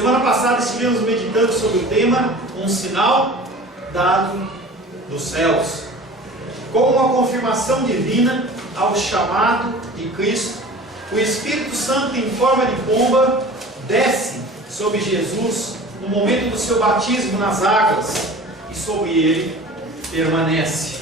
Semana passada estivemos meditando sobre o tema um sinal dado dos céus. Como uma confirmação divina ao chamado de Cristo, o Espírito Santo em forma de pomba desce sobre Jesus no momento do seu batismo nas águas e sobre ele permanece.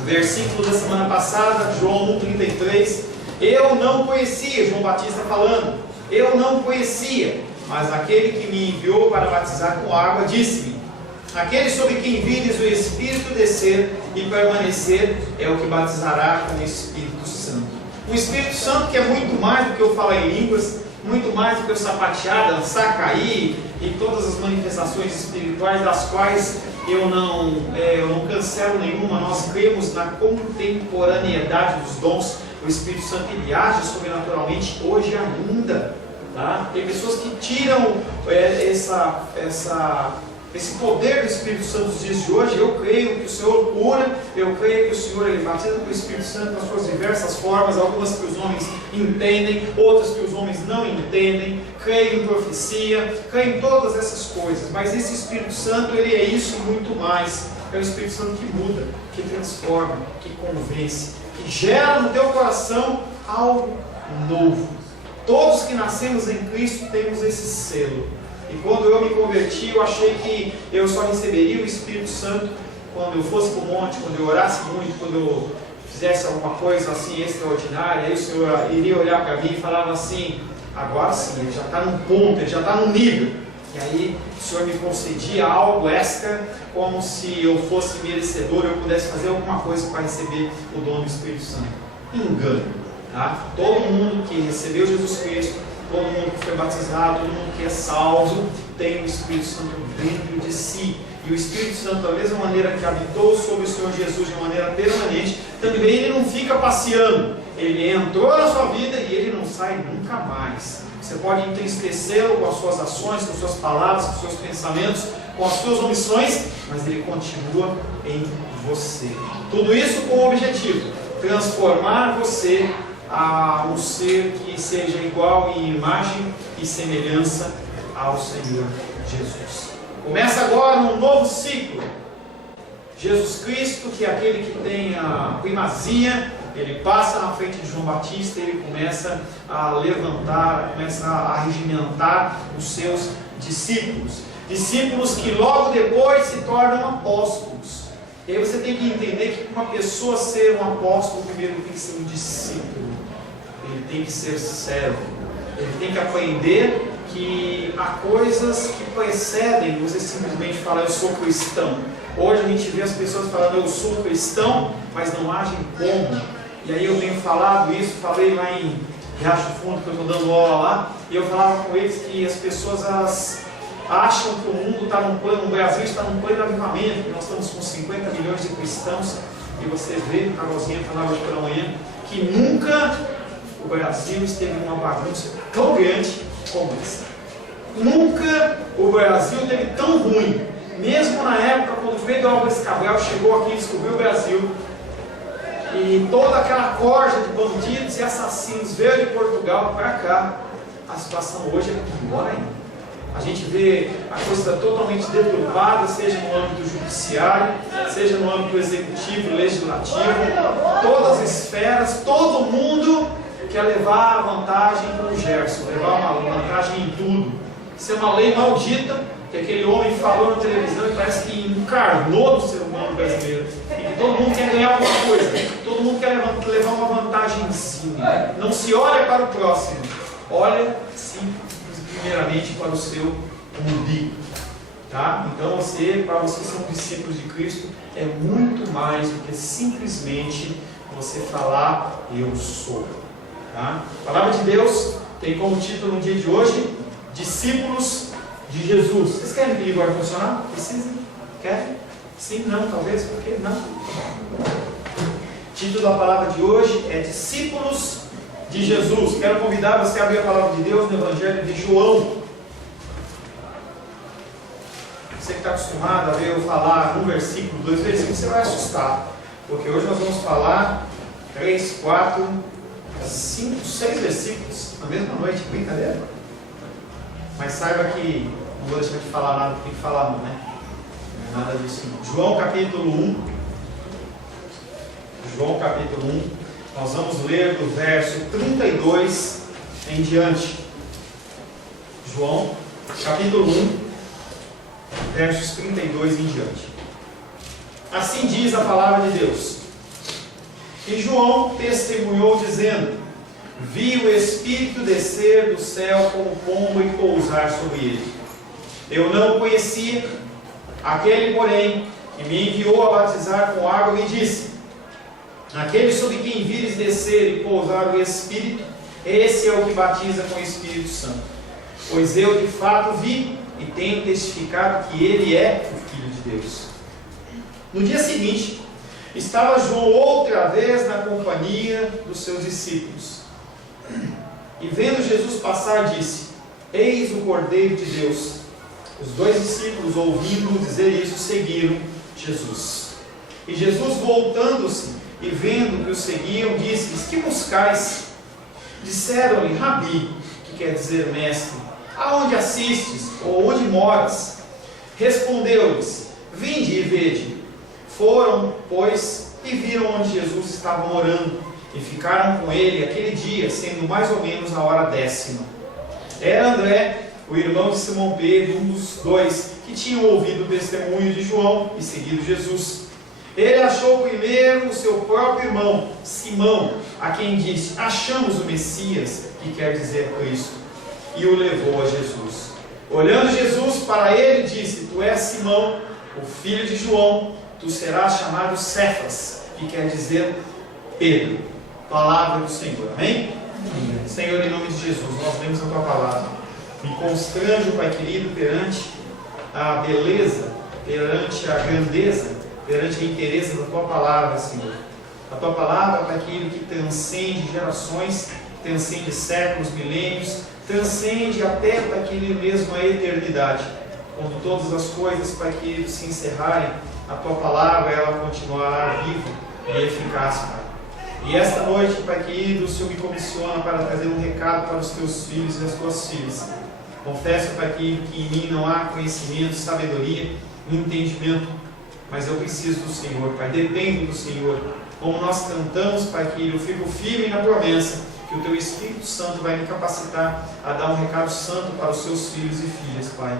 O versículo da semana passada, João 1,33, eu não conhecia, João Batista falando, eu não conhecia, mas aquele que me enviou para batizar com água disse-me, aquele sobre quem vires o Espírito descer e permanecer é o que batizará com o Espírito Santo. O Espírito Santo que é muito mais do que eu falar em línguas, muito mais do que eu sapatear, dançar, cair e todas as manifestações espirituais das quais eu não cancelo nenhuma. Nós cremos na contemporaneidade dos dons. O Espírito Santo ele age sobrenaturalmente hoje ainda. Tá? Tem pessoas que tiram esse poder do Espírito Santo nos dias de hoje. Eu creio que o Senhor cura, eu creio que o Senhor ele batiza com o Espírito Santo nas suas diversas formas, algumas que os homens entendem, outras que os homens não entendem. Creio em profecia, creio em todas essas coisas, mas esse Espírito Santo ele é isso e muito mais. É o Espírito Santo que muda, que transforma, que convence, que gera no teu coração algo novo. Todos que nascemos em Cristo temos esse selo. E quando eu me converti, eu achei que eu só receberia o Espírito Santo quando eu fosse para o monte, quando eu orasse muito, quando eu fizesse alguma coisa assim extraordinária. Aí o Senhor iria olhar para mim e falava assim, agora sim, ele já está num ponto, ele já está num nível. E aí o Senhor me concedia algo extra, como se eu fosse merecedor, eu pudesse fazer alguma coisa para receber o dom do Espírito Santo. Engano, tá? Todo mundo que recebeu Jesus Cristo, todo mundo que foi batizado, todo mundo que é salvo, tem o Espírito Santo dentro de si. E o Espírito Santo, da mesma maneira que habitou sobre o Senhor Jesus de maneira permanente, também ele não fica passeando. Ele entrou na sua vida e ele não sai nunca mais. Você pode entristecê-lo com as suas ações, com as suas palavras, com os seus pensamentos, com as suas omissões, mas ele continua em você. Tudo isso com o objetivo: transformar você a um ser que seja igual em imagem e semelhança ao Senhor Jesus. Começa agora um novo ciclo. Jesus Cristo, que é aquele que tem a primazia, ele passa na frente de João Batista e ele começa a levantar, começa a regimentar os seus discípulos. Discípulos que logo depois se tornam apóstolos. E aí você tem que entender que para uma pessoa ser um apóstolo, primeiro tem que ser um discípulo. Ele tem que ser servo. Ele tem que aprender que há coisas que precedem você simplesmente falar eu sou cristão. Hoje a gente vê as pessoas falando eu sou cristão, mas não agem como. E aí eu tenho falado isso, falei lá em Riacho Fundo, que eu estou dando aula lá, e eu falava com eles que as pessoas acham que o mundo está num plano, o Brasil está num plano de avivamento, que nós estamos com 50 milhões de cristãos, e você vê, a Rosinha falava hoje pela manhã, que nunca o Brasil esteve numa bagunça tão grande como essa. Nunca o Brasil teve tão ruim. Mesmo na época, quando Pedro Álvares Cabral chegou aqui e descobriu o Brasil, e toda aquela corja de bandidos e assassinos veio de Portugal para cá, a situação hoje é pior ainda. A gente vê a coisa totalmente deturpada, seja no âmbito judiciário, seja no âmbito executivo, legislativo, todas as esferas, todo mundo quer levar a vantagem com o Gerson, levar uma vantagem em tudo. Isso é uma lei maldita, que aquele homem falou na televisão e parece que encarnou no ser humano brasileiro. E que todo mundo quer ganhar alguma coisa, todo mundo quer levar uma vantagemzinha. Não se olha para o próximo, olha sim, primeiramente para o seu umbigo. Tá? Então para você ser um discípulo de Cristo, é muito mais do que simplesmente você falar eu sou. Tá? A palavra de Deus tem como título no dia de hoje, discípulos de Jesus. Vocês querem que o ar funcionar? Precisam? Querem? Sim, não, talvez, por que não? O título da palavra de hoje é discípulos de Jesus. Quero convidar você a abrir a palavra de Deus no Evangelho de João. Você que está acostumado a ver eu falar um versículo, 2 versículos, você vai assustar. Porque hoje nós vamos falar 3, 4, 5, 6 versículos na mesma noite. Brincadeira? Mas saiba que não vou deixar de falar nada que tem que falar não, né? Não é nada disso não. João capítulo 1. João capítulo 1. Nós vamos ler do verso 32 em diante. João capítulo 1, versos 32 em diante. Assim diz a palavra de Deus. E João testemunhou dizendo: vi o Espírito descer do céu como pombo e pousar sobre ele. Eu não o conhecia. Aquele, porém, que me enviou a batizar com água, me disse: aquele sobre quem vires descer e pousar o Espírito, esse é o que batiza com o Espírito Santo. Pois eu de fato vi e tenho testificado que ele é o Filho de Deus. No dia seguinte, estava João outra vez na companhia dos seus discípulos. E vendo Jesus passar, disse: eis o Cordeiro de Deus. Os dois discípulos, ouvindo-o dizer isso, seguiram Jesus. E Jesus, voltando-se e vendo que os seguiam, disse-lhes: que buscais? Disseram-lhe: Rabi, que quer dizer mestre, aonde assistes, ou onde moras? Respondeu-lhes: vinde e vede. Foram, pois, e viram onde Jesus estava morando, e ficaram com ele aquele dia, sendo mais ou menos a hora 10ª. Era André, o irmão de Simão Pedro, um dos dois que tinham ouvido o testemunho de João e seguido Jesus. Ele achou primeiro o seu próprio irmão, Simão, a quem disse: achamos o Messias, que quer dizer Cristo, e o levou a Jesus. Olhando Jesus para ele, disse: tu és Simão, o filho de João, tu serás chamado Cefas, que quer dizer Pedro. Palavra do Senhor, amém? Amém. Senhor, em nome de Jesus, nós lemos a tua palavra. Me constranjo, Pai querido, perante a beleza, perante a grandeza, perante a inteireza da tua palavra, Senhor. A tua palavra, Pai querido, que transcende gerações, transcende séculos, milênios, transcende até, Pai querido, mesmo a eternidade. Quando todas as coisas, Pai querido, se encerrarem, a tua palavra, ela continuará viva e eficaz, Pai. E esta noite, Pai querido, o Senhor me comissiona para trazer um recado para os teus filhos e as tuas filhas. Confesso, Pai querido, que em mim não há conhecimento, sabedoria, entendimento, mas eu preciso do Senhor, Pai, dependo do Senhor. Como nós cantamos, Pai querido, eu fico firme na promessa que o teu Espírito Santo vai me capacitar a dar um recado santo para os seus filhos e filhas, Pai.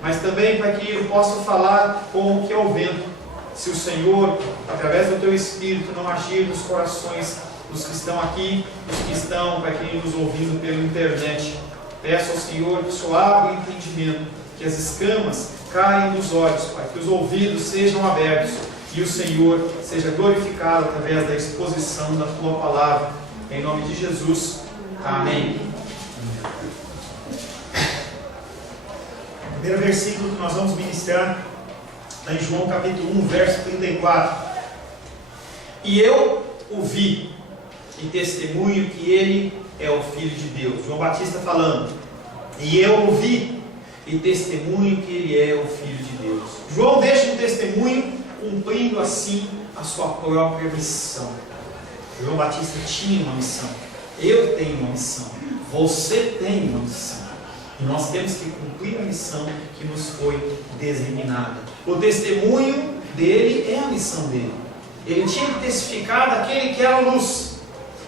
Mas também, Pai querido, posso falar como que é o vento. Se o Senhor, através do teu Espírito, não agir nos corações dos que estão aqui, dos que estão, Pai querido, nos ouvindo pela internet, peço ao Senhor que o Senhor abra o entendimento, que as escamas caiam dos olhos, Pai, que os ouvidos sejam abertos e o Senhor seja glorificado através da exposição da tua palavra. Em nome de Jesus. Amém. O primeiro versículo que nós vamos ministrar está em João capítulo 1, verso 34. E eu o vi e testemunho que ele é o Filho de Deus. João Batista falando. E eu o vi e testemunho que ele é o Filho de Deus. João deixa um testemunho cumprindo assim a sua própria missão. João Batista tinha uma missão. Eu tenho uma missão. Você tem uma missão. E nós temos que cumprir a missão que nos foi determinada. O testemunho dele é a missão dele. Ele tinha que testificar daquele que era a luz.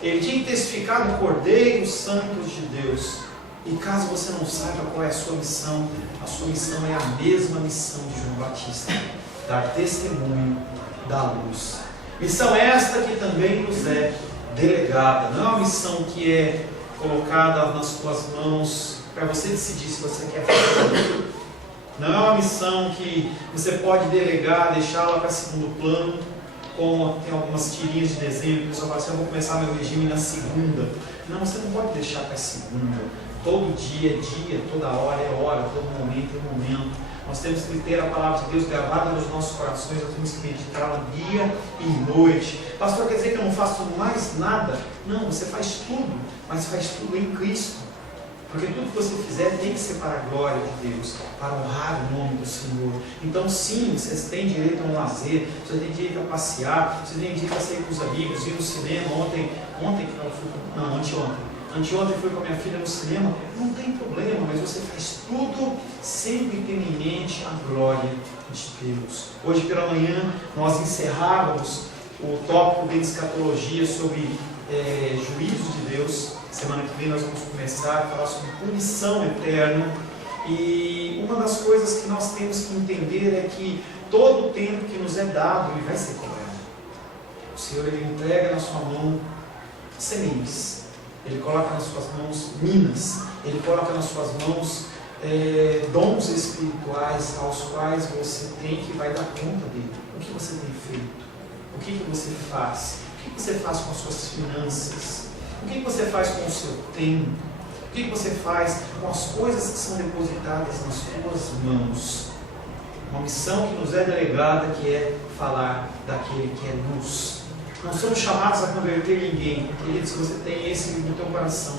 Ele tinha que testificar do Cordeiro Santo de Deus. E caso você não saiba qual é a sua missão é a mesma missão de João Batista: dar testemunho da luz. Missão esta que também nos é delegada. Não é uma missão que é colocada nas tuas mãos para você decidir se você quer fazer. Não é uma missão que você pode delegar, deixá-la para segundo plano, como tem algumas tirinhas de desenho que o pessoal fala assim: eu vou começar meu regime na segunda. Não, você não pode deixar para segunda. Todo dia é dia, toda hora é hora, todo momento é momento. Nós temos que ter a palavra de Deus gravada nos nossos corações, nós temos que meditá-la dia e noite. Pastor, quer dizer que eu não faço mais nada? Não, você faz tudo, mas faz tudo em Cristo. Porque tudo que você fizer tem que ser para a glória de Deus, para honrar o nome do Senhor. Então sim, você tem direito a um lazer, você tem direito a passear, você tem direito a sair com os amigos, ir no cinema. Anteontem, Anteontem fui com a minha filha no cinema. Não tem problema, mas você faz tudo sempre tendo em mente a glória de Deus. Hoje pela manhã nós encerrávamos o tópico de escatologia sobre juízo de Deus. Semana que vem nós vamos começar a falar sobre punição eterna. E uma das coisas que nós temos que entender é que todo o tempo que nos é dado, ele vai ser cobrado. O Senhor, ele entrega na sua mão sementes, ele coloca nas suas mãos minas, ele coloca nas suas mãos dons espirituais aos quais você tem que vai dar conta dele. O que você tem feito? O que você faz? O que você faz com as suas finanças? O que você faz com o seu tempo? O que você faz com as coisas que são depositadas nas suas mãos? Uma missão que nos é delegada, que é falar daquele que é luz. Não somos chamados a converter ninguém. Queridos, se você tem esse no teu coração,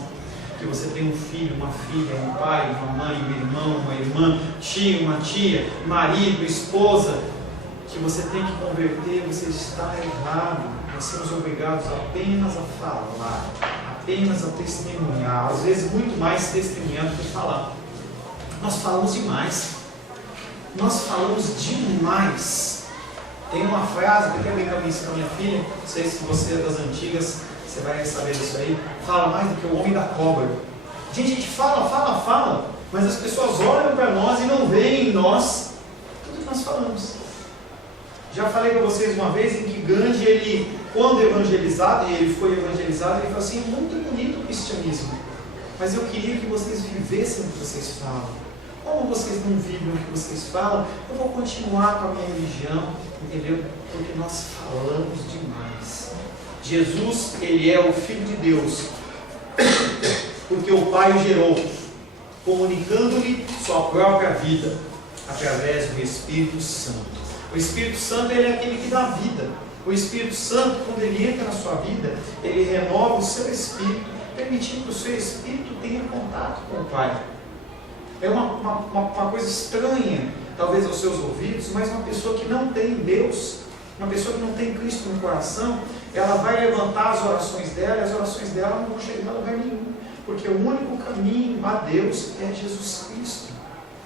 que você tem um filho, uma filha, um pai, uma mãe, um irmão, uma irmã, tio, uma tia, marido, esposa, que você tem que converter, você está errado. Nós somos obrigados apenas a falar, apenas a testemunhar, às vezes muito mais testemunhando que falar. Nós falamos demais. Nós falamos demais. Tem uma frase que eu quero brincar com a minha filha, não sei se você é das antigas, você vai saber disso aí. Fala mais do que o homem da cobra. Gente, a gente fala, mas as pessoas olham para nós e não veem em nós tudo que nós falamos. Já falei para vocês uma vez em que Gandhi, ele, quando evangelizado, e ele foi evangelizado, ele falou assim: é muito bonito o cristianismo, mas eu queria que vocês vivessem o que vocês falam. Como vocês não vivem o que vocês falam, eu vou continuar com a minha religião, entendeu? Porque nós falamos demais. Jesus, ele é o Filho de Deus, porque o Pai o gerou, comunicando-lhe sua própria vida, através do Espírito Santo. O Espírito Santo, ele é aquele que dá vida. O Espírito Santo, quando ele entra na sua vida, ele renova o seu espírito, permitindo que o seu espírito tenha contato com o Pai. É uma coisa estranha, talvez aos seus ouvidos, mas uma pessoa que não tem Deus, uma pessoa que não tem Cristo no coração, ela vai levantar as orações dela, e as orações dela não vão chegar a lugar nenhum, porque o único caminho a Deus é Jesus Cristo.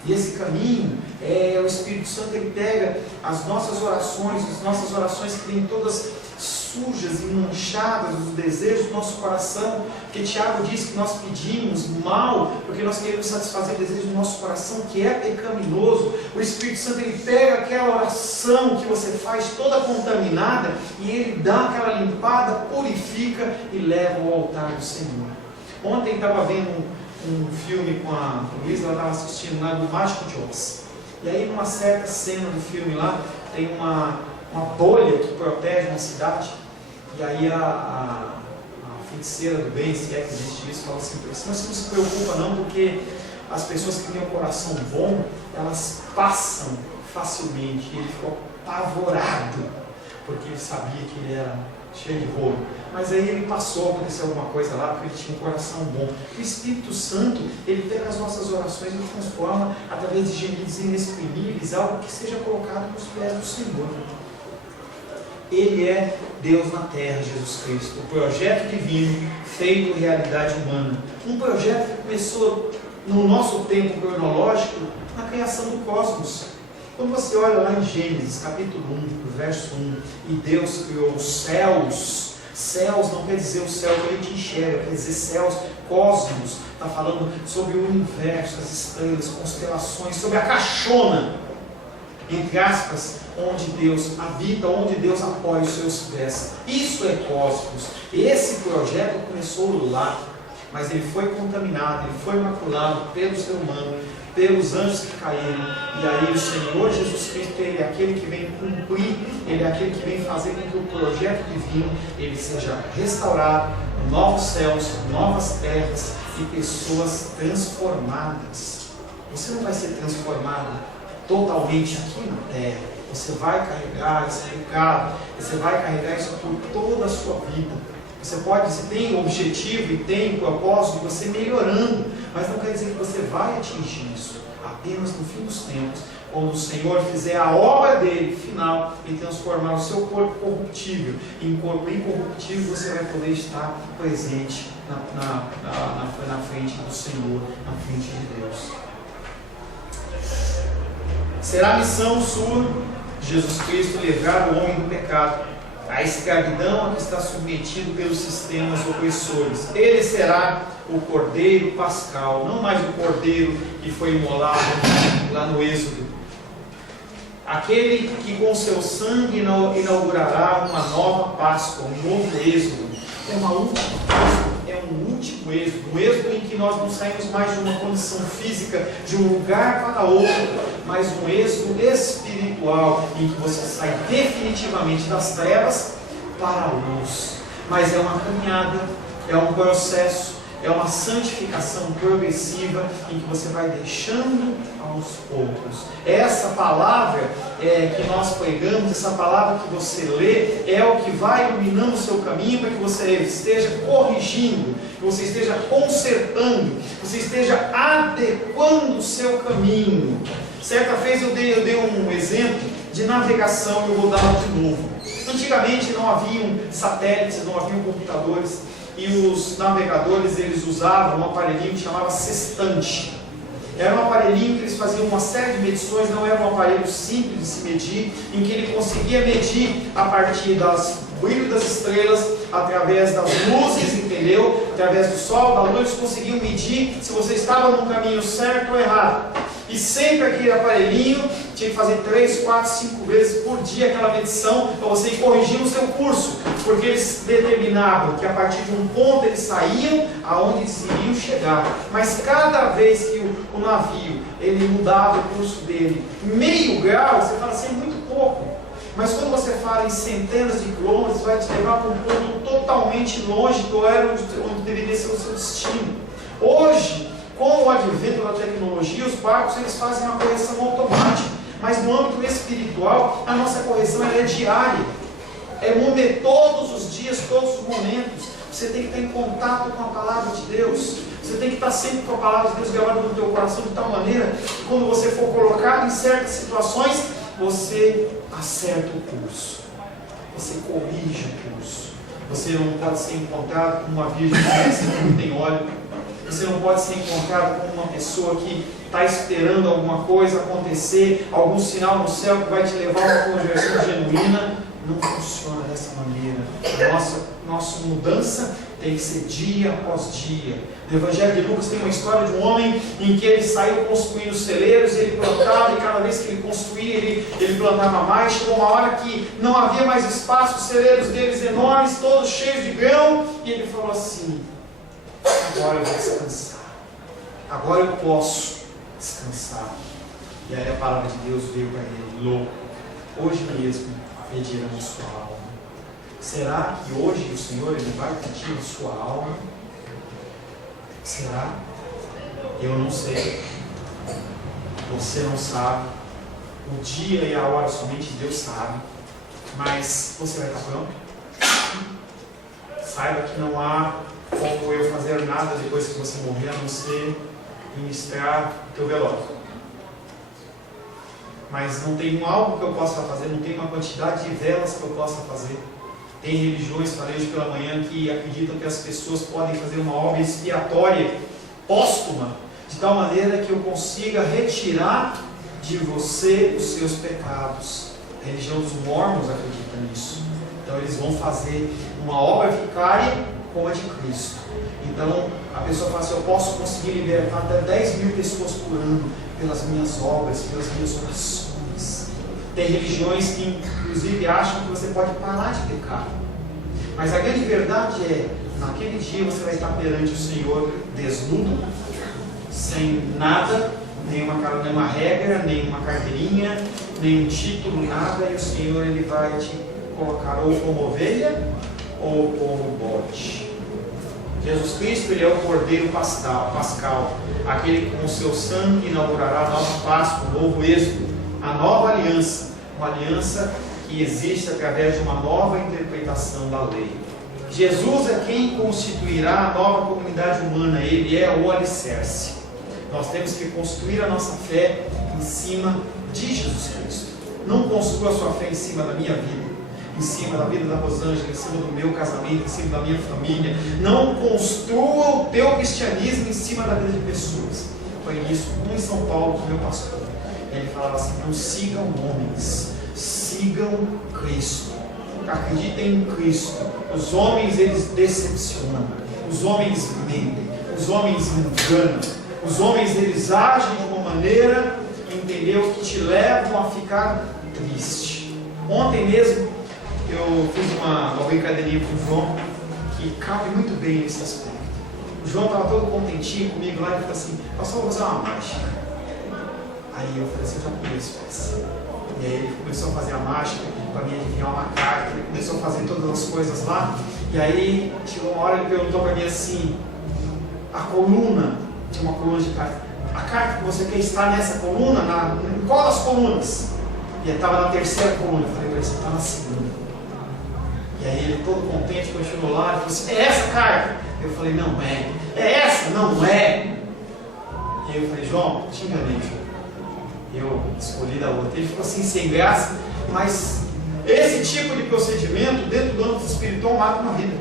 E esse caminho é o Espírito Santo. Ele pega as nossas orações que vêm todas sujas e manchadas, os desejos do nosso coração, porque Tiago diz que nós pedimos mal, porque nós queremos satisfazer o desejo do nosso coração, que é pecaminoso. O Espírito Santo, ele pega aquela oração que você faz toda contaminada, e ele dá aquela limpada, purifica e leva ao altar do Senhor. Ontem estava vendo um filme com a Luísa, ela estava assistindo lá do Mágico de Oz. E aí, numa certa cena do filme lá, tem uma bolha que protege uma cidade. E aí a feiticeira do bem, se é que existe isso, fala assim: mas você não se preocupa não, porque as pessoas que têm um coração bom, elas passam facilmente. E ele ficou apavorado, porque ele sabia que ele era cheio de rolo. Mas aí ele passou, aconteceu alguma coisa lá, porque ele tinha um coração bom. O Espírito Santo, ele pega as nossas orações e transforma, através de gemidos inexprimíveis, algo que seja colocado nos pés do Senhor. Ele é Deus na terra, Jesus Cristo, o projeto divino feito realidade humana. Um projeto que começou no nosso tempo cronológico, na criação do cosmos. Quando você olha lá em Gênesis, capítulo 1, verso 1, e Deus criou os céus. Céus não quer dizer o céu que a gente enxerga, quer dizer céus, cosmos. Está falando sobre o universo, as estrelas, constelações, sobre a caixona, entre aspas, onde Deus habita, onde Deus apoia os seus pés. Isso é cosmos. Esse projeto começou lá, mas ele foi contaminado, ele foi maculado pelo ser humano, pelos anjos que caíram. E aí o Senhor Jesus Cristo, ele é aquele que vem cumprir, ele é aquele que vem fazer com que o projeto divino ele seja restaurado, novos céus, novas terras e pessoas transformadas. Você não vai ser transformado totalmente aqui na terra. Você vai carregar esse pecado, você vai carregar isso por toda a sua vida. Você tem o objetivo e tem o propósito de você melhorando, mas não quer dizer que você vai atingir isso. Apenas no fim dos tempos, quando o Senhor fizer a obra dele final e transformar o seu corpo corruptível em corpo incorruptível, você vai poder estar presente na frente do Senhor, na frente de Deus. Será missão sua, Jesus Cristo, livrar o homem do pecado, a escravidão a que está submetido pelos sistemas opressores. Ele será o Cordeiro Pascal, não mais o Cordeiro que foi imolado lá no Êxodo. Aquele que com seu sangue inaugurará uma nova Páscoa, um novo Êxodo. É um último Êxodo, um Êxodo em que nós não saímos mais de uma condição física, de um lugar para outro, mas um Êxodo espiritual, em que você sai definitivamente das trevas para a luz. Mas é uma caminhada, é um processo, é uma santificação progressiva em que você vai deixando aos poucos. Essa palavra que nós pregamos, essa palavra que você lê, é o que vai iluminando o seu caminho para que você esteja corrigindo, que você esteja consertando, que você esteja adequando o seu caminho. Certa vez eu dei um exemplo de navegação e eu vou dar de novo. Antigamente não haviam satélites, não haviam computadores, e os navegadores eles usavam um aparelhinho que chamava sextante. Era um aparelhinho que eles faziam uma série de medições, não era um aparelho simples de se medir, em que ele conseguia medir a partir das brilho das estrelas, através das luzes, entendeu? Através do sol, da luz, eles conseguiam medir se você estava no caminho certo ou errado. E sempre aquele aparelhinho tinha que fazer 3, 4, 5 vezes por dia aquela medição para você ir corrigindo o seu curso, porque eles determinavam que a partir de um ponto eles saíam aonde eles iriam chegar. Mas cada vez que o navio ele mudava o curso dele meio grau, você fala assim, é muito pouco. Mas quando você fala em centenas de quilômetros, vai te levar para um ponto totalmente longe do era onde deveria ser o seu destino. Hoje, com o advento da tecnologia, os barcos eles fazem uma correção automática, mas no âmbito espiritual, a nossa correção é diária, é todos os dias, todos os momentos. Você tem que estar em contato com a palavra de Deus, você tem que estar sempre com a palavra de Deus gravada no teu coração de tal maneira que quando você for colocado em certas situações, você acerta o curso, você corrige o curso. Você não pode ser encontrado com uma virgem que não tem óleo. Você não pode ser encontrado com uma pessoa que está esperando alguma coisa acontecer, algum sinal no céu que vai te levar a uma conversão genuína. Não funciona dessa maneira. A nossa mudança tem que ser dia após dia. No Evangelho de Lucas tem uma história de um homem em que ele saiu construindo celeiros, ele plantava, e cada vez que ele construía, ele plantava mais. Chegou uma hora que não havia mais espaço, os celeiros deles enormes, todos cheios de grão, e ele falou assim: agora eu vou descansar, agora eu posso descansar. E aí a palavra de Deus veio para ele: louco, hoje mesmo pedirão sua alma. Será que hoje o Senhor ele vai pedir sua alma? Será? Eu não sei. Você não sabe. O dia e a hora somente Deus sabe. Mas você vai estar pronto? Saiba que não há como eu fazer nada depois que você morrer, a não ser ministrar o teu velório. Mas não tem algo que eu possa fazer, não tem uma quantidade de velas que eu possa fazer. Tem religiões, falei hoje pela manhã, que acreditam que as pessoas podem fazer uma obra expiatória póstuma, de tal maneira que eu consiga retirar de você os seus pecados. A religião dos mormons acredita nisso. Então eles vão fazer uma obra vicária como a de Cristo. Então a pessoa fala assim: eu posso conseguir libertar até 10 mil pessoas por ano pelas minhas obras, pelas minhas orações. Tem religiões que inclusive acham que você pode parar de pecar. Mas a grande verdade é, naquele dia você vai estar perante o Senhor desnudo, sem nada, nenhuma regra, nenhuma carteirinha, nenhum título, nada, e o Senhor ele vai te colocar ou como ovelha ou como bode. Jesus Cristo ele é o Cordeiro Pascal, aquele que com o seu sangue inaugurará a nova Páscoa, o novo Êxodo, a nova aliança, uma aliança que existe através de uma nova interpretação da lei. Jesus é quem constituirá a nova comunidade humana, ele é o alicerce. Nós temos que construir a nossa fé em cima de Jesus Cristo. Não construa a sua fé em cima da minha vida, em cima da vida da Rosângela, em cima do meu casamento, em cima da minha família. Não construa o teu cristianismo em cima da vida de pessoas. Foi isso, como em São Paulo, com o meu pastor. Ele falava assim: não sigam homens, sigam Cristo. Acreditem em Cristo. Os homens, eles decepcionam. Os homens mentem. Os homens enganam. Os homens, eles agem de uma maneira, entendeu, que te levam a ficar triste. Ontem mesmo eu fiz uma brincadeirinha com o João que cabe muito bem nesse aspecto. O João estava todo contentinho comigo lá e falou assim: pastor, vou fazer uma mágica. Aí eu falei assim: eu já conheço essa. E aí ele começou a fazer a mágica para mim adivinhar uma carta. Ele começou a fazer todas as coisas lá. E aí chegou uma hora, ele perguntou para mim assim: a coluna, tinha uma coluna de carta, a carta que você quer estar nessa coluna, em qual das colunas? E ele estava na terceira coluna. Eu falei para ele: você está na segunda. E aí ele todo contente continuou lá e falou assim: é essa carta? Eu falei: não é. É essa? Não é. E aí eu falei: João, te enganei, João. Eu escolhi da outra. Ele ficou assim, sem graça, mas esse tipo de procedimento dentro do âmbito espiritual mata uma vida.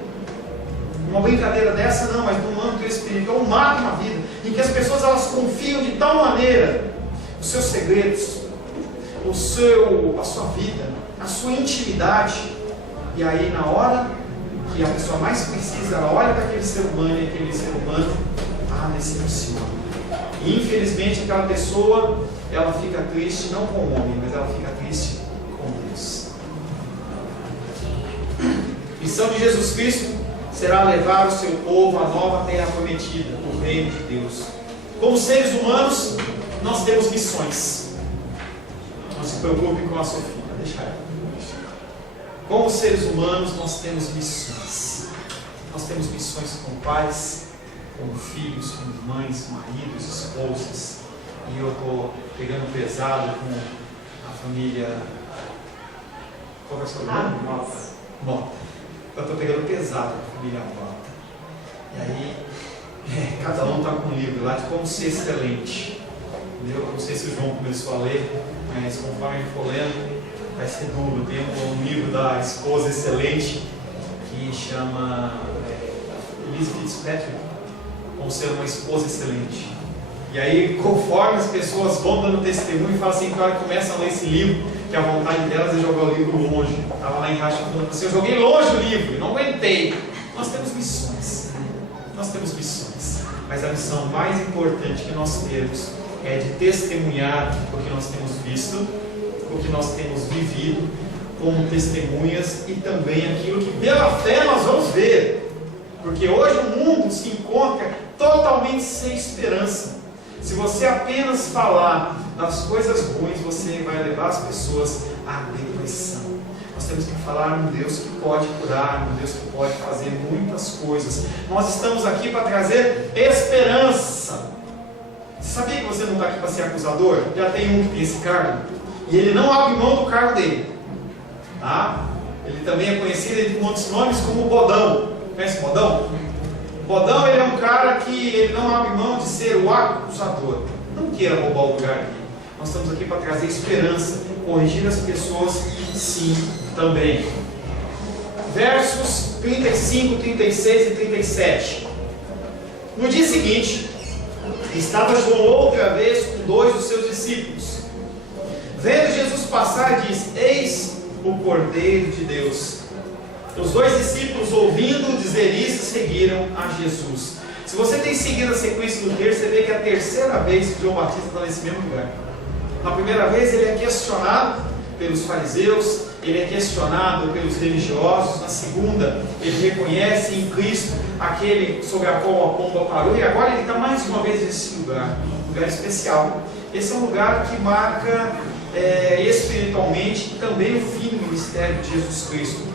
Uma brincadeira dessa não, mas no âmbito espiritual mata uma vida, em que as pessoas elas confiam de tal maneira os seus segredos, a sua vida, a sua intimidade, e aí na hora que a pessoa mais precisa, ela olha para aquele ser humano e aquele ser humano decepciona. E infelizmente aquela pessoa, ela fica triste não com o homem, mas ela fica triste com Deus. A missão de Jesus Cristo será levar o seu povo à nova terra prometida, o reino de Deus. Como seres humanos, nós temos missões. Não se preocupe com a Sofia, deixa ela. Como seres humanos, nós temos missões. Nós temos missões como pais, como filhos, como mães, maridos, esposas. E eu estou pegando pesado com a família. Qual é o seu nome? Mota. Eu estou pegando pesado com a família Mota. E aí, cada um está com um livro lá de como ser excelente. Eu não sei se o João começou a ler, mas conforme ele for lendo, vai ser duro. Tem um livro da esposa excelente que chama Elizabeth Fitzpatrick, como ser uma esposa excelente. E aí, conforme as pessoas vão dando testemunho, fala assim, que a hora que começam a ler esse livro, que a vontade delas é jogar o livro longe. Estava lá em Racha falando assim: eu joguei longe o livro, não aguentei. Nós temos missões. Nós temos missões. Mas a missão mais importante que nós temos é de testemunhar o que nós temos visto, o que nós temos vivido, como testemunhas, e também aquilo que pela fé nós vamos ver. Porque hoje o mundo se encontra totalmente sem esperança. Se você apenas falar das coisas ruins, você vai levar as pessoas à depressão. Nós temos que falar um Deus que pode curar, um Deus que pode fazer muitas coisas. Nós estamos aqui para trazer esperança. Você sabia que você não está aqui para ser acusador? Já tem um que tem esse cargo. E ele não abre mão do cargo dele. Tá? Ele também é conhecido entre muitos nomes como Bodão. Conhece Bodão? Bodão, ele é um cara que ele não abre mão de ser o acusador. Não queira roubar o lugar dele. Nós estamos aqui para trazer esperança, corrigir as pessoas, sim, também. Versos 35, 36 e 37. No dia seguinte, estava João outra vez com 2 dos seus discípulos. Vendo Jesus passar, diz: eis o Cordeiro de Deus. Os 2 discípulos, ouvindo dizer isso, seguiram a Jesus. Se você tem seguido a sequência do texto, você vê que é a terceira vez que João Batista está nesse mesmo lugar. Na primeira vez ele é questionado pelos fariseus, ele é questionado pelos religiosos. Na segunda, ele reconhece em Cristo aquele sobre a qual a pomba parou. E agora ele está mais uma vez nesse lugar, um lugar especial. Esse é um lugar que marca espiritualmente também o fim do ministério de Jesus Cristo.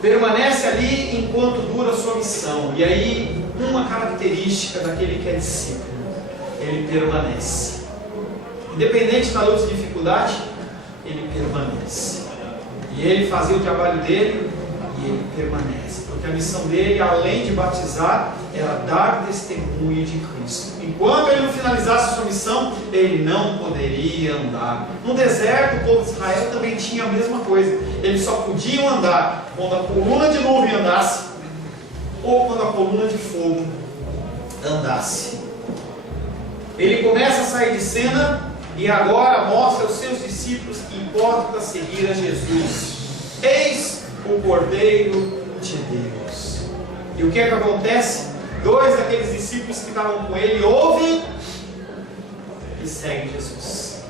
Permanece ali enquanto dura a sua missão. E aí, uma característica daquele que é discípulo: ele permanece. Independente da luta e dificuldade, ele permanece. E ele fazia o trabalho dele, e ele permanece, porque a missão dele, além de batizar, era dar testemunho de Cristo. Enquanto ele não finalizasse a sua missão, ele não poderia andar. No deserto, o povo de Israel também tinha a mesma coisa. Eles só podiam andar quando a coluna de nuvem andasse, ou quando a coluna de fogo andasse. Ele começa a sair de cena e agora mostra aos seus discípulos que importa seguir a Jesus. Eis o Cordeiro de Deus. E o que é que acontece? Dois daqueles discípulos que estavam com ele ouvem e seguem Jesus.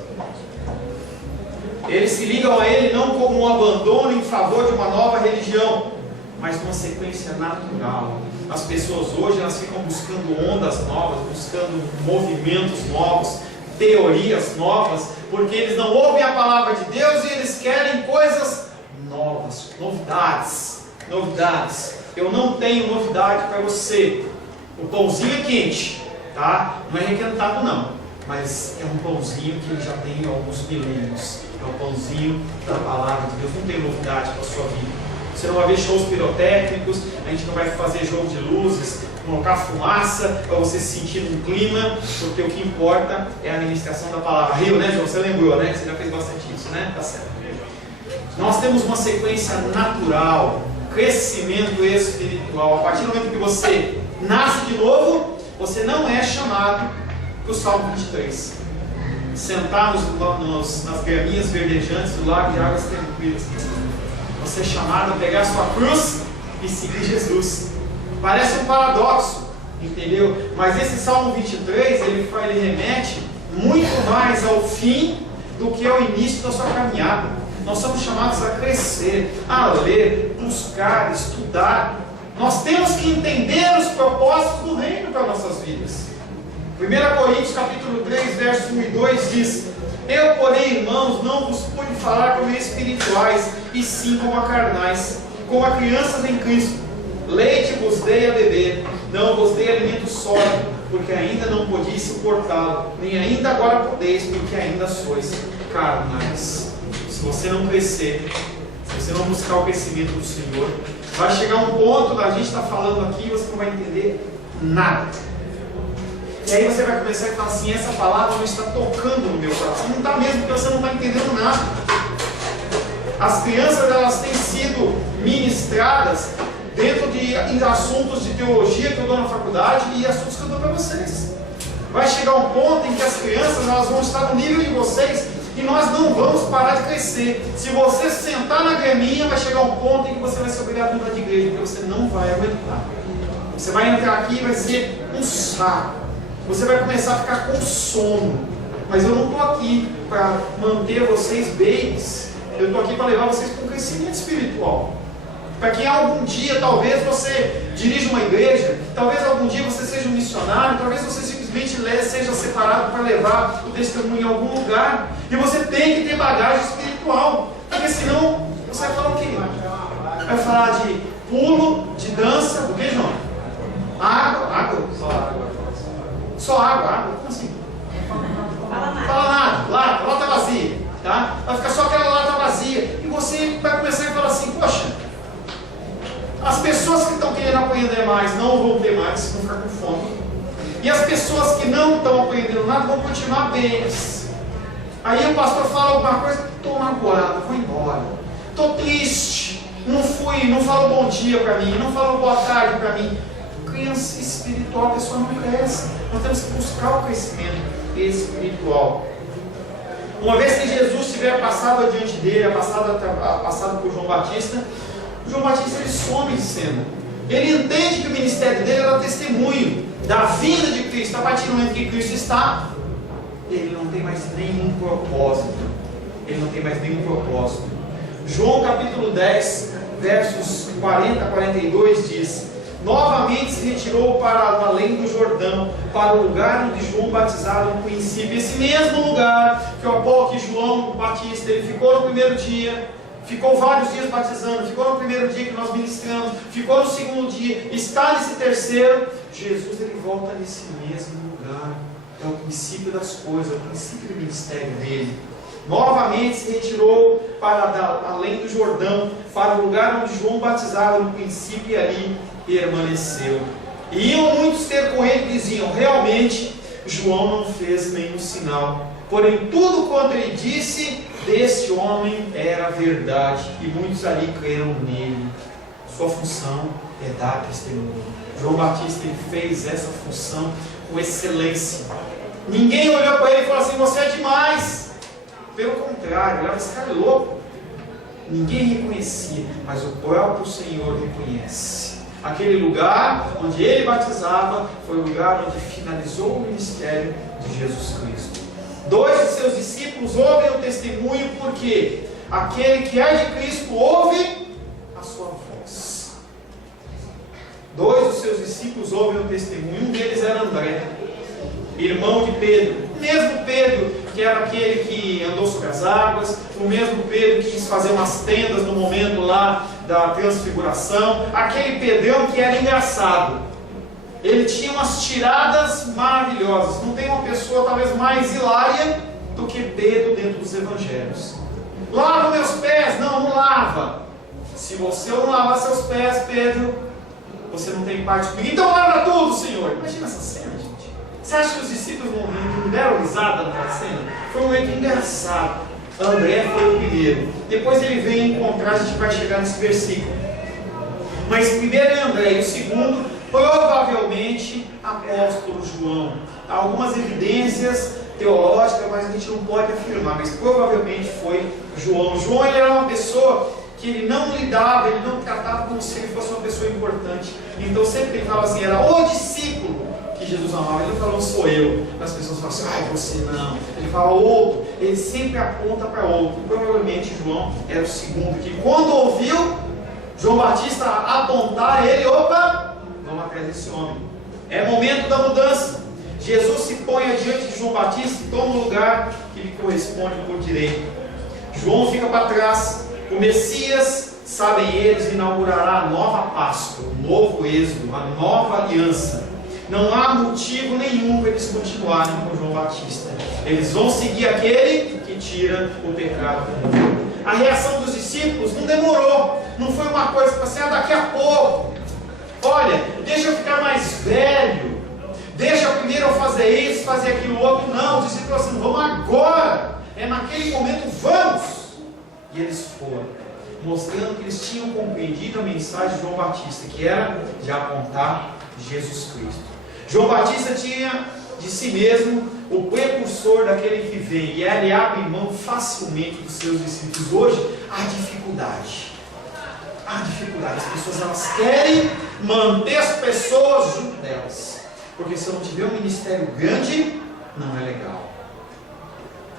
Eles se ligam a ele não como um abandono em favor de uma nova religião, mas numa sequência natural. As pessoas hoje elas ficam buscando ondas novas, buscando movimentos novos, teorias novas, porque eles não ouvem a palavra de Deus e eles querem coisas novas, novidades. Eu não tenho novidade para você. O pãozinho é quente, tá? Não é requentado não, mas é um pãozinho que já tem alguns milênios. É o pãozinho da palavra de Deus. Não tem novidade para a sua vida. Você não vai ver shows pirotécnicos, a gente não vai fazer jogo de luzes, colocar fumaça para você sentir um clima, porque o que importa é a ministração da palavra. Rio, né, João? Você lembrou, né? Você já fez bastante isso, né? Tá certo. Nós temos uma sequência natural, crescimento espiritual. A partir do momento que você nasce de novo, você não é chamado para o Salmo 23. Sentar nas graminhas verdejantes do lago de águas tranquilas. Você é chamado a pegar a sua cruz e seguir Jesus. Parece um paradoxo, entendeu? Mas esse Salmo 23, ele remete muito mais ao fim do que ao início da sua caminhada. Nós somos chamados a crescer, a ler, buscar, estudar. Nós temos que entender os propósitos do reino para nossas vidas. 1 Coríntios capítulo 3, verso 1 e 2 diz: eu, porém, irmãos, não vos pude falar como espirituais, e sim como a carnais, como a crianças em Cristo. Leite vos dei a beber, não vos dei alimento sólido, porque ainda não podiais suportá-lo, nem ainda agora podeis, porque ainda sois carnais. Se você não crescer, se você não buscar o crescimento do Senhor, vai chegar um ponto da gente estar falando aqui e você não vai entender nada. E aí você vai começar a falar assim: essa palavra não está tocando no meu coração. Não está mesmo, porque você não está entendendo nada. As crianças, elas têm sido ministradas dentro de assuntos de teologia que eu dou na faculdade e assuntos que eu dou para vocês. Vai chegar um ponto em que as crianças, elas vão estar no nível de vocês e nós não vamos parar de crescer. Se você sentar na graminha, vai chegar um ponto em que você vai ser obrigado a mudar de igreja, porque você não vai aguentar. Você vai entrar aqui e vai ser um saco. Você vai começar a ficar com sono. Mas eu não estou aqui para manter vocês babies. Eu estou aqui para levar vocês para um crescimento espiritual. Para que algum dia, talvez você dirija uma igreja, talvez algum dia você seja um missionário, talvez você simplesmente seja separado para levar o testemunho em algum lugar. E você tem que ter bagagem espiritual. Porque senão, você vai falar o quê? Vai falar de pulo, de dança, o que, João? Água? Só água? Como assim? Fala nada, lata vazia, tá? Vai ficar só aquela lata vazia. E você vai começar a falar assim: poxa, as pessoas que estão querendo aprender mais não vão ter mais, vão ficar com fome. E as pessoas que não estão aprendendo nada vão continuar bens. Aí o pastor fala alguma coisa: estou magoado, vou embora. Estou triste, não falou bom dia para mim, não falou boa tarde para mim. Criança espiritual, a pessoa não cresce. Nós temos que buscar o crescimento espiritual. Uma vez que Jesus tiver passado adiante dele, passado por João Batista, o João Batista ele some de cena. Ele entende que o ministério dele era testemunho da vinda de Cristo. A partir do momento que Cristo está, ele não tem mais nenhum propósito. João capítulo 10, versos 40 a 42 diz: novamente se retirou para além do Jordão, para o lugar onde João batizava no princípio. Esse mesmo lugar que João Batista ele ficou no primeiro dia, ficou vários dias batizando, ficou no primeiro dia que nós ministramos, ficou no segundo dia, está nesse terceiro. Jesus ele volta nesse mesmo lugar. É o princípio das coisas, é o princípio do ministério dele. novamente se retirou para além do Jordão, para o lugar onde João batizava no princípio, e ali permaneceu. E iam muitos ter com ele e diziam: realmente João não fez nenhum sinal, porém tudo quanto ele disse deste homem era verdade, e muitos ali creram nele. Sua função é dar testemunho. João Batista, ele fez essa função com excelência. Ninguém olhou para ele e falou assim: você é demais. Pelo contrário, olhava, esse cara é louco. Ninguém reconhecia, mas o próprio Senhor reconhece. Aquele lugar onde ele batizava foi o lugar onde finalizou o ministério de Jesus Cristo. 2 de seus discípulos ouvem o testemunho, porque aquele que é de Cristo ouve a sua voz. 2 dos seus discípulos ouvem o testemunho. Um deles era André, irmão de Pedro. O mesmo Pedro que era aquele que andou sobre as águas, o mesmo Pedro que quis fazer umas tendas no momento lá da transfiguração, aquele Pedrão que era engraçado. Ele tinha umas tiradas maravilhosas. Não tem uma pessoa talvez mais hilária do que Pedro dentro dos evangelhos. Lava meus pés. Não, não lava. Se você não lavar seus pés, Pedro, você não tem parte comigo. Então lava tudo, Senhor. Imagina essa cena, gente. Você acha que os discípulos não deram risada naquela cena? Foi um momento engraçado. André foi o primeiro. Depois ele vem encontrar, a gente vai chegar nesse versículo. Mas primeiro é André, e o segundo, provavelmente, apóstolo João. Há algumas evidências teológicas, mas a gente não pode afirmar, mas provavelmente foi João. João, ele era uma pessoa que ele não lidava, ele não tratava como se ele fosse uma pessoa importante. Então sempre ele falava assim, era o discípulo que Jesus amava. Ele não falou, sou eu. As pessoas falam assim, ai, você não. Ele fala outro. Ele sempre aponta para outro. Provavelmente João era o segundo, que quando ouviu João Batista apontar, ele, opa, vamos atrás desse homem. É momento da mudança. Jesus se põe adiante de João Batista e toma o lugar que lhe corresponde por direito. João fica para trás. O Messias, sabem eles, inaugurará a nova Páscoa, o novo êxodo, a nova aliança. Não há motivo nenhum para eles continuarem com João Batista. Eles vão seguir aquele que tira o pecado do mundo. A reação dos discípulos não demorou. Não foi uma coisa para assim, daqui a pouco. Olha, deixa eu ficar mais velho. Deixa primeiro eu fazer isso, fazer aquilo outro. Não, os discípulos assim, vamos agora. É naquele momento, vamos. E eles foram, mostrando que eles tinham compreendido a mensagem de João Batista, que era de apontar Jesus Cristo. João Batista tinha de si mesmo o precursor daquele que vem, e ele abre mão facilmente dos seus discípulos. Hoje, há dificuldade. As pessoas elas querem manter as pessoas junto delas, porque se eu não tiver um ministério grande, não é legal.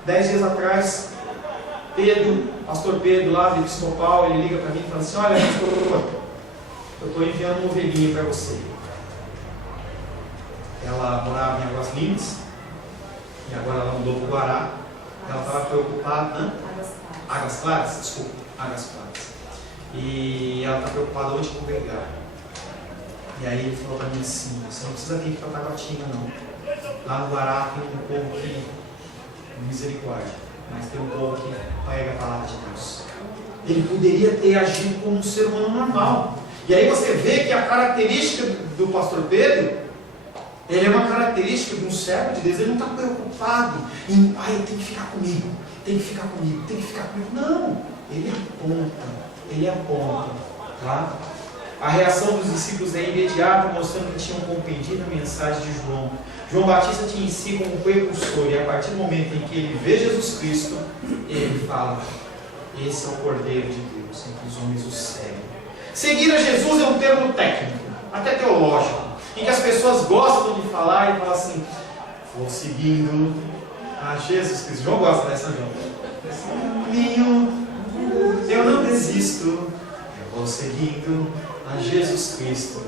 10 dias atrás, pastor Pedro lá do Episcopal, ele liga para mim e fala assim, olha, eu estou enviando uma ovelhinha para você. Ela morava em Águas Lindas, e agora ela mudou para o Guará. Ela estava preocupada, Águas Claras, desculpa, Águas Claras. E ela está preocupada onde congregar. E aí ele falou para mim assim, você não precisa vir para Taguatinga não. Lá no Guará tem um povo que, misericórdia, mas tem um povo que prega a palavra de Deus. Ele poderia ter agido como um ser humano normal. E aí você vê que a característica do pastor Pedro, ele é uma característica de um servo de Deus. Ele não está preocupado em, ele tem que ficar comigo, tem que ficar comigo, tem que ficar comigo. Não, ele aponta, tá? A reação dos discípulos é imediata, mostrando que tinham compreendido a mensagem de João. João Batista tinha em si como precursor, e a partir do momento em que ele vê Jesus Cristo, ele fala, esse é o Cordeiro de Deus, em que os homens o seguem. Seguir a Jesus é um termo técnico, até teológico, em que as pessoas gostam de falar e falam assim, vou seguindo a Jesus Cristo. João gosta dessa, João. Eu não desisto, eu vou seguindo a Jesus Cristo.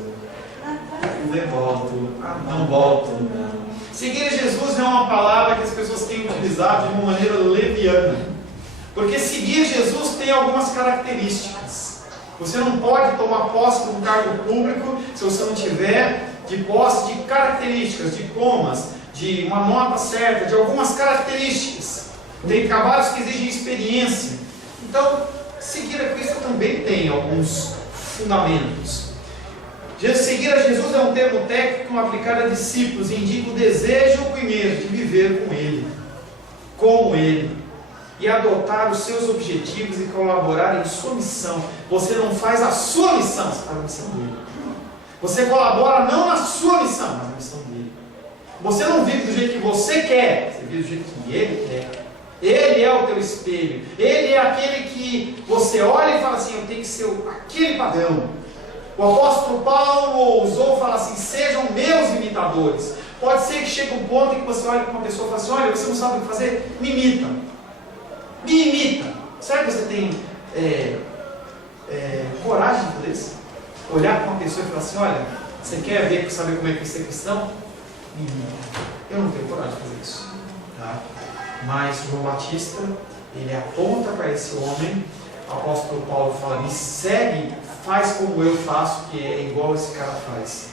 Não volto. Seguir a Jesus é uma palavra que as pessoas têm utilizado de uma maneira leviana, porque seguir Jesus tem algumas características. Você não pode tomar posse de um cargo público se você não tiver de posse de características, diplomas, de uma nota certa, de algumas características. Tem trabalhos que exigem experiência. Então, seguir a Cristo também tem alguns fundamentos. Seguir a Jesus é um termo técnico aplicado a discípulos e indica o desejo primeiro de viver com Ele, como Ele, e adotar os seus objetivos e colaborar em sua missão. Você não faz a sua missão, você faz a missão dele. Você colabora não na sua missão, mas na missão dele. Você não vive do jeito que você quer, você vive do jeito que Ele quer. Ele é o teu espelho. Ele é aquele que você olha e fala assim, eu tenho que ser aquele padrão. O apóstolo Paulo ousou falar assim, sejam meus imitadores. Pode ser que chegue um ponto em que você olha para uma pessoa e fala assim, olha, você não sabe o que fazer? Me imita. Me imita. Será que você tem coragem de fazer isso? Olhar para uma pessoa e falar assim, olha, você quer ver, saber como é que é ser cristão? Me imita. Eu não tenho coragem de fazer isso. Tá? Mas João Batista, ele aponta para esse homem. O apóstolo Paulo fala, me segue, faz como eu faço, que é igual esse cara faz.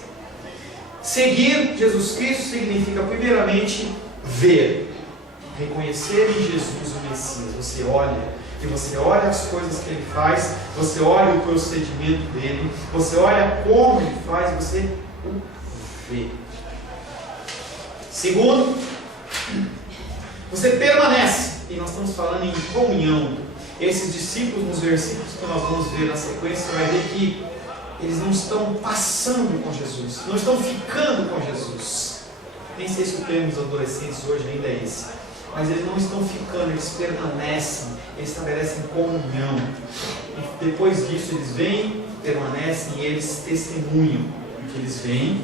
Seguir Jesus Cristo significa primeiramente ver, reconhecer em Jesus o Messias. Você olha as coisas que ele faz, você olha o procedimento dele, você olha como ele faz, você o vê. Segundo, você permanece, e nós estamos falando em comunhão. Esses discípulos, nos versículos que nós vamos ver na sequência, você vai ver que eles não estão passando com Jesus, não estão ficando com Jesus. Nem sei se o termo dos adolescentes hoje ainda é esse, mas eles não estão ficando, eles permanecem, eles estabelecem comunhão. E depois disso eles vêm, permanecem e eles testemunham o que eles veem,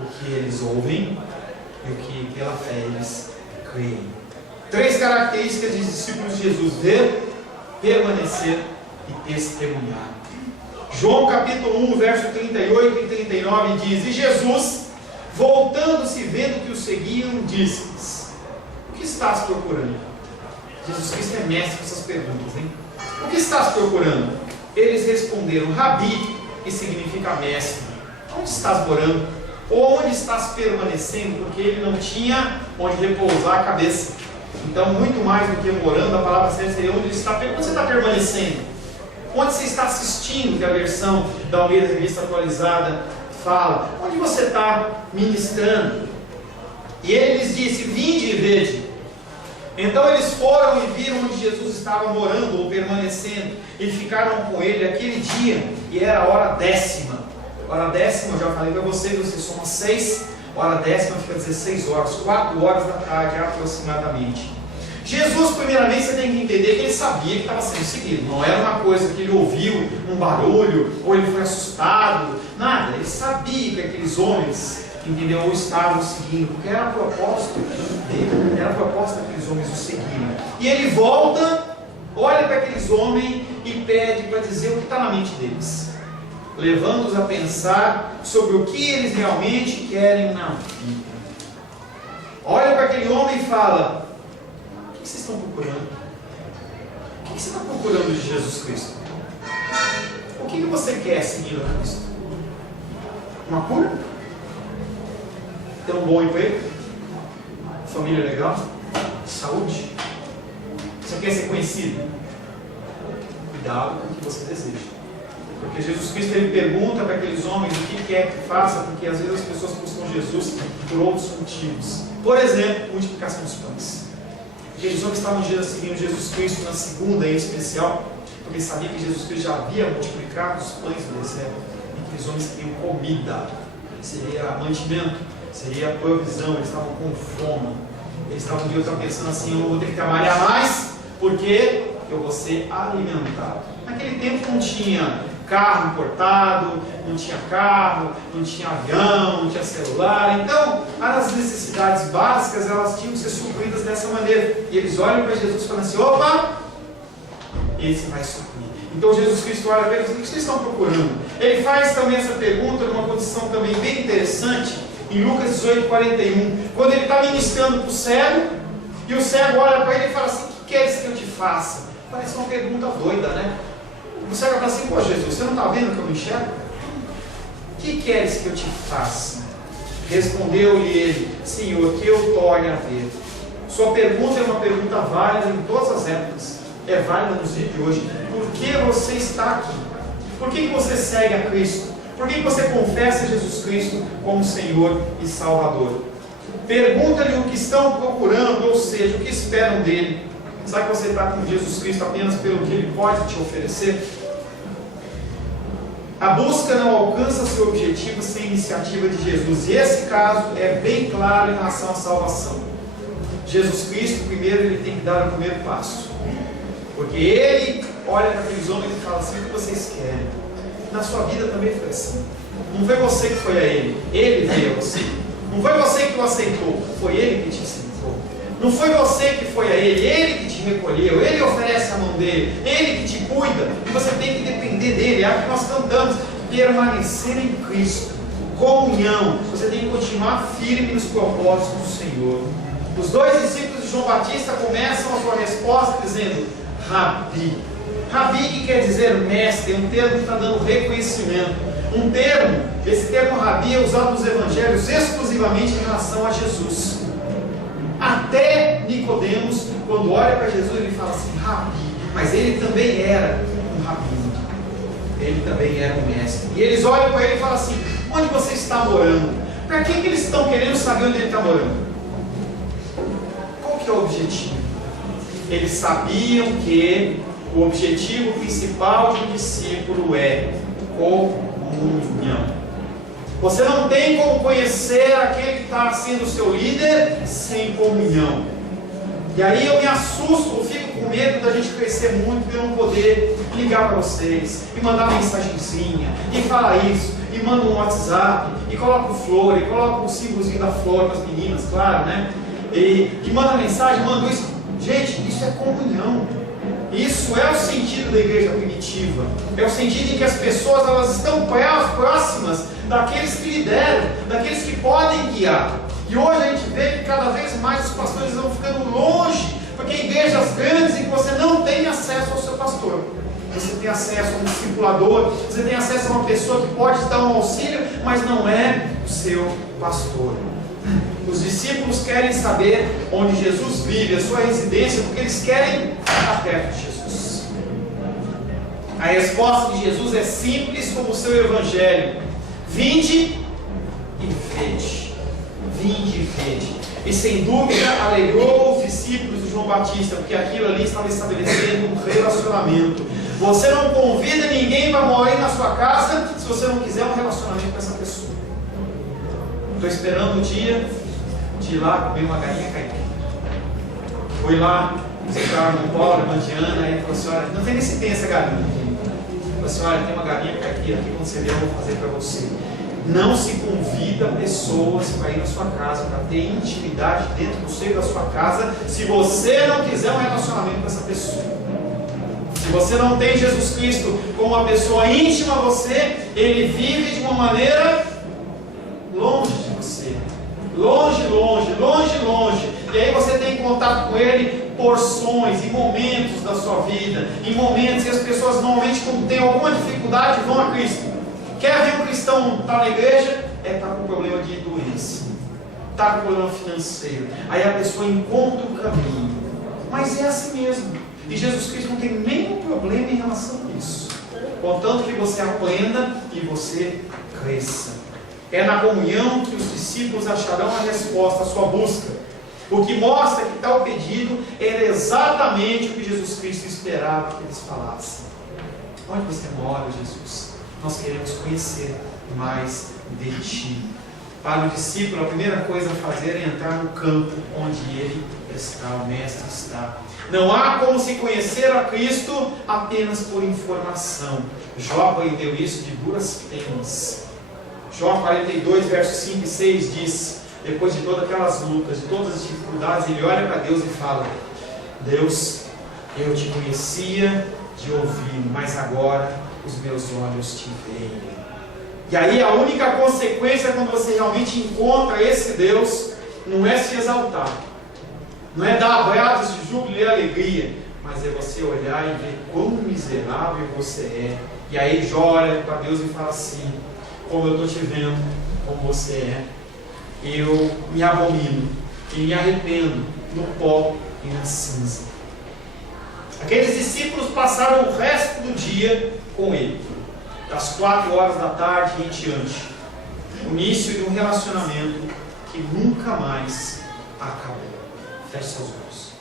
o que eles ouvem e o que pela fé eles creem. 3 características de discípulos de Jesus: ver, permanecer e testemunhar. João capítulo 1, verso 38 e 39 diz: E Jesus, voltando-se e vendo que o seguiam, disse-lhes: O que estás procurando? Jesus Cristo é mestre com essas perguntas, hein? O que estás procurando? Eles responderam: Rabi, que significa mestre. Onde estás morando? Ou onde estás permanecendo? Porque ele não tinha onde repousar a cabeça. Então, muito mais do que morando, a palavra certa seria onde você está permanecendo. Onde você está assistindo, que a versão da Almeida Revista Atualizada fala. Onde você está ministrando. E ele lhes disse: Vinde e vede. Então eles foram e viram onde Jesus estava morando ou permanecendo, e ficaram com ele aquele dia, e era a hora 10ª. Hora 10ª, eu já falei para vocês, você soma 6, hora 10ª fica 16 horas, 4 horas da tarde aproximadamente. Jesus, primeiramente, você tem que entender que ele sabia que estava sendo seguido, não era uma coisa que ele ouviu, um barulho, ou ele foi assustado, nada, ele sabia que aqueles homens, entendeu, o estavam seguindo, porque era a proposta dele, era a proposta daqueles homens o seguirem. E ele volta, olha para aqueles homens e pede para dizer o que está na mente deles, levando-os a pensar sobre o que eles realmente querem na vida. Olha para aquele homem e fala: o que vocês estão procurando? O que você está procurando de Jesus Cristo? O que você quer seguir a Cristo? Uma cura? Ter um bom emprego? Família legal? Saúde? Você quer ser conhecido? Cuidado com o que você deseja. Porque Jesus Cristo, ele pergunta para aqueles homens o que quer que faça, porque às vezes as pessoas buscam Jesus por outros motivos. Por exemplo, multiplicação dos pães. Aqueles homens estavam seguindo Jesus Cristo na segunda em especial, porque sabiam que Jesus Cristo já havia multiplicado os pães do deserto. E aqueles homens queriam comida, seria mantimento, seria provisão, eles estavam com fome. Eles estavam pensando assim: eu não vou ter que trabalhar mais, porque eu vou ser alimentado. Naquele tempo não tinha carro importado, não tinha carro, não tinha avião, não tinha celular. Então, as necessidades básicas, elas tinham que ser supridas dessa maneira. E eles olham para Jesus e falam assim: opa, esse vai suprir. Então Jesus Cristo olha para eles: o que vocês estão procurando? Ele faz também essa pergunta numa condição também bem interessante, em Lucas 18, 41, quando ele está ministrando para o cego, e o cego olha para ele e fala assim: o que queres que eu te faça? Parece uma pergunta doida, né? O cego fala assim: pô, Jesus, você não está vendo que eu não enxergo? O que queres que eu te faça? Respondeu-lhe ele: Senhor, que eu torne a ver. Sua pergunta é uma pergunta válida em todas as épocas. É válida nos dias de hoje. Por que você está aqui? Por que você segue a Cristo? Por que você confessa Jesus Cristo como Senhor e Salvador? Pergunta-lhe o que estão procurando, ou seja, o que esperam dele. Será que você está com Jesus Cristo apenas pelo que ele pode te oferecer? A busca não alcança seu objetivo sem a iniciativa de Jesus. E esse caso é bem claro em relação à salvação. Jesus Cristo, primeiro, ele tem que dar o primeiro passo. Porque ele olha para aqueles homens e fala assim: o que vocês querem? Na sua vida também foi assim. Não foi você que foi a ele, ele veio a você. Não foi você que o aceitou, foi ele que te aceitou. Não foi você que foi a ele que te recolheu, ele oferece a mão dele, ele que te cuida, e você tem que depender dele. É o que nós cantamos: permanecer em Cristo, comunhão. Você tem que continuar firme nos propósitos do Senhor. Os dois discípulos de João Batista começam a sua resposta dizendo: Rabi. Rabi, que quer dizer mestre, é um termo que está dando reconhecimento. Esse termo Rabi é usado nos evangelhos exclusivamente em relação a Jesus. Até Nicodemos, quando olha para Jesus, ele fala assim: Rabi. Mas ele também era um rabino. Ele também era um mestre. E eles olham para ele e falam assim: onde você está morando? Para que eles estão querendo saber onde ele está morando? Qual que é o objetivo? Eles sabiam que o objetivo principal de um discípulo é comunhão. Você não tem como conhecer aquele que está sendo o seu líder sem comunhão. E aí eu me assusto, eu fico com medo da gente crescer muito e eu não poder ligar para vocês e mandar uma mensagenzinha e falar isso, e manda um WhatsApp e coloca o flor, e coloca o símbolozinho da flor para as meninas, claro, né? E manda mensagem, manda isso. Gente, isso é comunhão. Isso é o sentido da igreja primitiva. É o sentido em que as pessoas elas estão próximas daqueles que lideram, daqueles que podem guiar. E hoje a gente vê que cada vez mais os pastores vão ficando longe, porque em igrejas grandes em que você não tem acesso ao seu pastor. Você tem acesso a um discipulador, você tem acesso a uma pessoa que pode te dar um auxílio, mas não é o seu pastor. Os discípulos querem saber onde Jesus vive, a sua residência, porque eles querem estar perto de Jesus. A resposta de Jesus é simples como o seu evangelho: vinde e vede. Vinde e vede. E sem dúvida alegrou os discípulos de João Batista, porque aquilo ali estava estabelecendo um relacionamento. Você não convida ninguém para morar na sua casa se você não quiser um relacionamento com essa pessoa. Estou esperando o dia de ir lá comer uma galinha caipira. Fui lá, visitar no Paulo, irmã Diana, aí falou assim: olha, não tem nem se tem essa galinha. Falou assim: olha, tem uma galinha caipira aqui, quando você vier eu vou fazer para você. Não se convida pessoas para ir na sua casa, para ter intimidade dentro do seio da sua casa, se você não quiser um relacionamento com essa pessoa. Se você não tem Jesus Cristo como uma pessoa íntima a você, ele vive de uma maneira longe de você. Longe, longe, longe, longe. E aí você tem contato com ele porções, em momentos da sua vida, em momentos, e as pessoas normalmente, quando tem alguma dificuldade, vão a Cristo. Quer ver um cristão estar na igreja? Está com problema de doença, está com problema financeiro. Aí a pessoa encontra o caminho. Mas é assim mesmo. E Jesus Cristo não tem nenhum problema em relação a isso, contanto que você aprenda e você cresça. É na comunhão que os discípulos acharão a resposta à sua busca. O que mostra que tal pedido era exatamente o que Jesus Cristo esperava que eles falassem. Onde você mora, Jesus? Nós queremos conhecer mais de Ti. Para o discípulo, a primeira coisa a fazer é entrar no campo onde ele está, o Mestre está. Não há como se conhecer a Cristo apenas por informação. Jó aprendeu isso de duras penas. Jó 42, versos 5 e 6 diz: depois de todas aquelas lutas, de todas as dificuldades, ele olha para Deus e fala: Deus, eu te conhecia de ouvir, mas agora os meus olhos te veem. E aí a única consequência quando você realmente encontra esse Deus, não é se exaltar, não é dar abraços de júbilo e alegria, mas é você olhar e ver quão miserável você é. E aí Jó olha para Deus e fala assim: como eu estou te vendo, como você é, eu me abomino e me arrependo no pó e na cinza. Aqueles discípulos passaram o resto do dia com ele, das 4 horas da tarde em diante, o início de um relacionamento que nunca mais acabou. Feche seus olhos.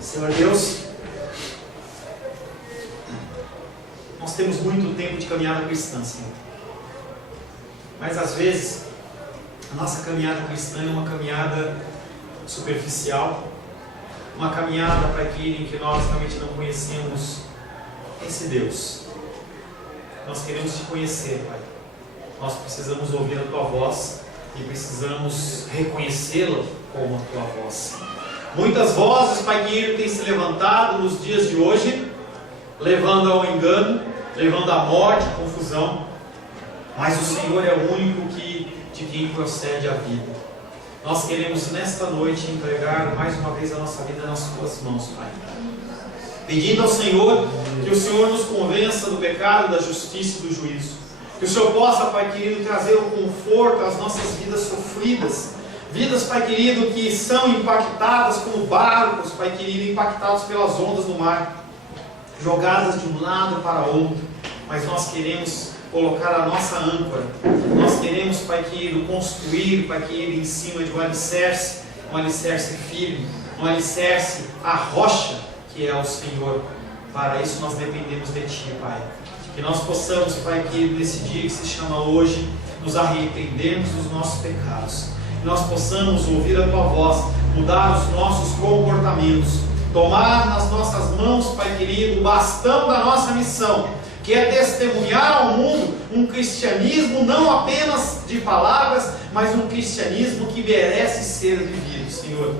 Senhor Deus, nós temos muito tempo de caminhada cristã, Senhor. Mas às vezes, a nossa caminhada cristã é uma caminhada superficial, uma caminhada para aquele em que nós realmente não conhecemos esse Deus. Nós queremos te conhecer, Pai. Nós precisamos ouvir a Tua voz e precisamos reconhecê-la como a Tua voz. Muitas vozes, Pai querido, têm se levantado nos dias de hoje, levando ao engano, levando à morte, à confusão. Mas o Senhor é o único de quem procede a vida. Nós queremos nesta noite entregar mais uma vez a nossa vida nas Tuas mãos, Pai. Pedindo ao Senhor que o Senhor nos convença do pecado, da justiça e do juízo. Que o Senhor possa, Pai querido, trazer o conforto às nossas vidas sofridas. Vidas, Pai querido, que são impactadas como barcos, Pai querido, impactados pelas ondas do mar, jogadas de um lado para outro. Mas nós queremos colocar a nossa âncora. Nós queremos, Pai querido, construir, Pai querido, em cima de um alicerce firme, um alicerce, a rocha que é o Senhor. Para isso nós dependemos de Ti, Pai. Que nós possamos, Pai querido, nesse dia que se chama hoje, nos arrependermos dos nossos pecados. Que nós possamos ouvir a Tua voz, mudar os nossos comportamentos, tomar nas nossas mãos, Pai querido, o bastão da nossa missão, que é testemunhar ao mundo um cristianismo não apenas de palavras, mas um cristianismo que merece ser vivido. Senhor,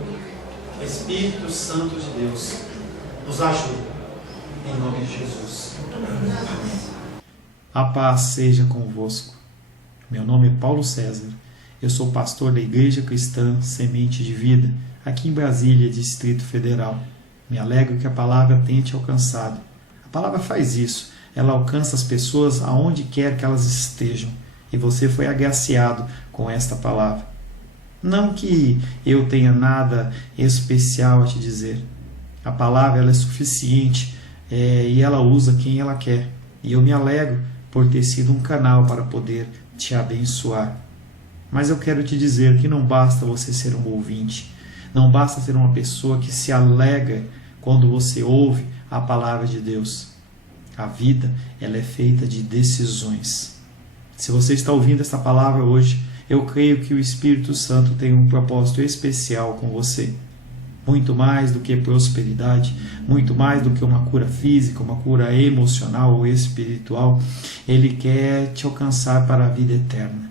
Espírito Santo de Deus, nos ajude, em nome de Jesus. A paz seja convosco. Meu nome é Paulo César. Eu sou pastor da Igreja Cristã Semente de Vida, aqui em Brasília, Distrito Federal. Me alegro que a palavra tenha te alcançado. A palavra faz isso. Ela alcança as pessoas aonde quer que elas estejam. E você foi agraciado com esta palavra. Não que eu tenha nada especial a te dizer. A palavra ela é suficiente e ela usa quem ela quer. E eu me alegro por ter sido um canal para poder te abençoar. Mas eu quero te dizer que não basta você ser um ouvinte. Não basta ser uma pessoa que se alegra quando você ouve a palavra de Deus. A vida, ela é feita de decisões. Se você está ouvindo esta palavra hoje, eu creio que o Espírito Santo tem um propósito especial com você. Muito mais do que prosperidade, muito mais do que uma cura física, uma cura emocional ou espiritual, Ele quer te alcançar para a vida eterna.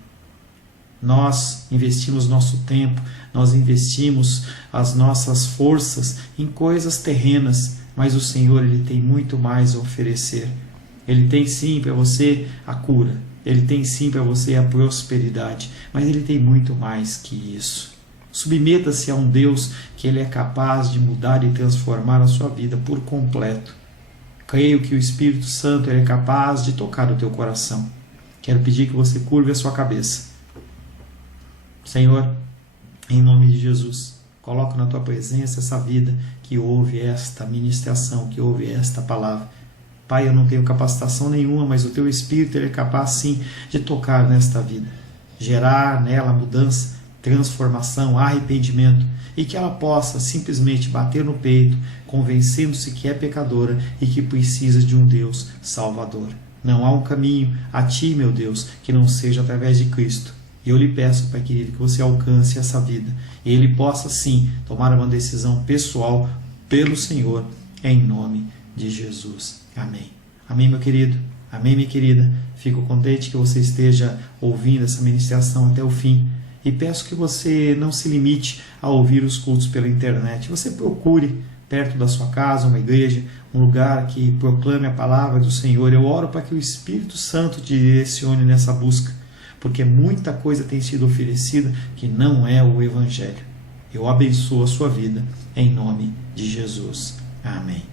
Nós investimos nosso tempo, nós investimos as nossas forças em coisas terrenas, mas o Senhor ele tem muito mais a oferecer. Ele tem sim para você a cura, Ele tem sim para você a prosperidade, mas Ele tem muito mais que isso. Submeta-se a um Deus que Ele é capaz de mudar e transformar a sua vida por completo. Creio que o Espírito Santo ele é capaz de tocar o teu coração. Quero pedir que você curve a sua cabeça. Senhor, em nome de Jesus, coloco na Tua presença essa vida que ouve esta ministração, que ouve esta palavra. Pai, eu não tenho capacitação nenhuma, mas o Teu Espírito ele é capaz sim de tocar nesta vida, gerar nela mudança, transformação, arrependimento, e que ela possa simplesmente bater no peito, convencendo-se que é pecadora e que precisa de um Deus salvador. Não há um caminho a Ti, meu Deus, que não seja através de Cristo. E eu lhe peço, Pai querido, que você alcance essa vida e Ele possa sim tomar uma decisão pessoal pelo Senhor, em nome de Jesus. Amém. Amém, meu querido. Amém, minha querida. Fico contente que você esteja ouvindo essa ministração até o fim. E peço que você não se limite a ouvir os cultos pela internet. Você procure perto da sua casa uma igreja, um lugar que proclame a palavra do Senhor. Eu oro para que o Espírito Santo te direcione nessa busca, porque muita coisa tem sido oferecida que não é o Evangelho. Eu abençoo a sua vida em nome de Jesus. Amém.